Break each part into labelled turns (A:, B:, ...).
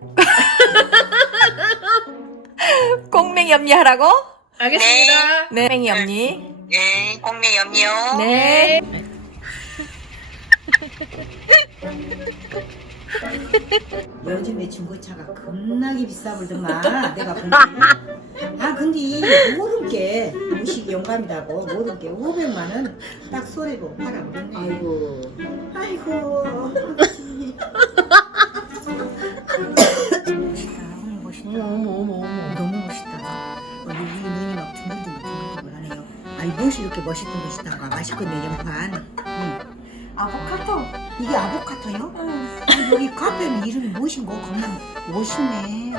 A: 꽁맹이 언니 하라고?
B: 알겠습니다.
A: 네, 꽁맹이 언니.
B: 네, 꽁맹이 언니요.
A: 네.
C: 요즘에 중고차가 겁나게 비싸 불더만 내가 보니. 아 근데 모든 게 무식 영감이라고 모든 게 500만 원 딱 소리로 팔아버렸네. 아이고. 멋있다. 오늘 멋있다.
A: 어머.
C: 너무 멋있다. 우리 눈이 막 둥글둥글 하네요. 아이 무엇이 이렇게 멋있고 멋있다가 맛있겠네 연판. 아보카도. 이게 아보카도요? 아, 여기 카페는 이름이 무엇인고? 겁나 멋있네.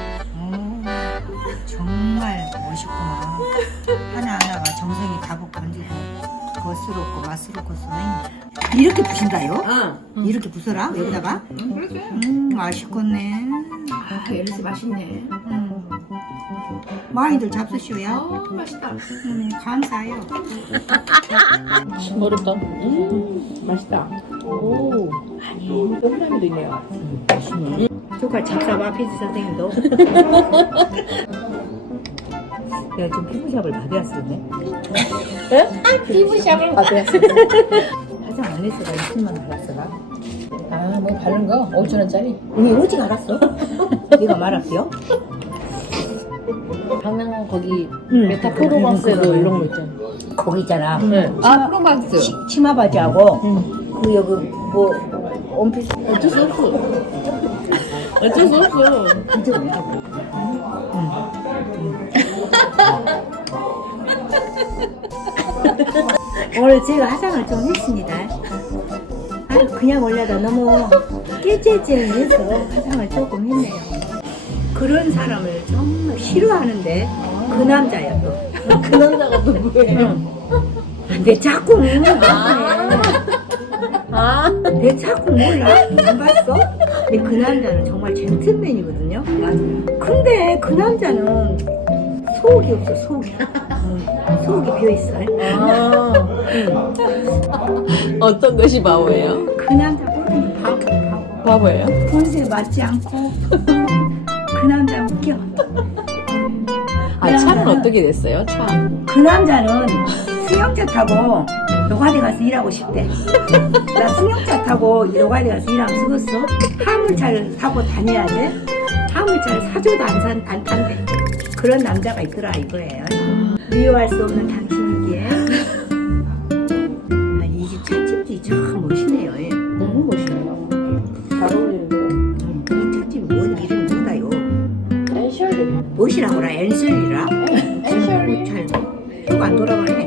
C: 정말 멋있구나. 하나하나가 정성이 다복 건지고 거스럽고 맛스럽고 이렇게 부신다요? 이렇게 부숴라 여기다가?
B: 그렇지.
C: 맛있겠네.
B: 아, 이렇게 맛있네.
C: 많이들 잡수시오야.
B: 맛있다.
C: 감사해요.
D: 어렵다. 맛있다. 오, 아니, 동그라미도 있네요.
C: 조카 잡사봐 피지 선생님도.
D: 내가 지금 피부샵을 받아왔었네.
A: 피부샵을
D: 받아왔어. 화장 안 했어가 20만 원 받았어가.
A: 아, 뭐 바른 거? 5,000원짜리?
C: 왜 오직 알았어? 네가 말할게요.
D: 강남 거기 메타 프로방스에도 이런 거 있잖아.
C: 거기 있잖아.
D: 네.
A: 아, 프로방스.
C: 치마 바지하고 그 여기 뭐 원피스.
D: 어쩔 수 없어. 어쩔 수 없어.
C: 오늘 제가 화장을 좀 했습니다. 아유 그냥 올려다 너무 깨째째해서 화장을 조금 했네요. 그런 사람을 정말 싫어하는데 그 남자야 또.
D: 그 남자가 또 뭐예요?
C: 내 자꾸 몰라.
D: 아,
C: 내 자꾸 몰라. 안 봤어? 근데 그 남자는 정말 젠틀맨이거든요. 근데 그 남자는 속이 없어 속이. 속이 비어있어.
D: 어떤 것이 바보예요?
C: 그 남자 보면 바보.
D: 바보예요?
C: 본세 맞지 않고 그 남자 웃겨.
D: 아, 차는 어떻게 됐어요? 차.
C: 그 남자는 승용차 타고 노가리 가서 일하고 싶대. 나 승용차 타고 노가리 가서 일하면 쓰겠어? 화물차를 타고 다녀야 돼? 화물차를 사줘도 안 탄대. 그런 남자가 있더라 이거예요. 미워할 수 없는 당신이기에. 아, 이 집 찻집도 참 멋있네요. 예.
D: 너무 멋있네요. 잘 어울리는데요.
C: 이 찻집이 뭔 이름이 뭔가요?
D: 엔셜.
C: 무엇이라고라? 엔슬이라?
D: 엔셜이.
C: 잘. 안 돌아가네.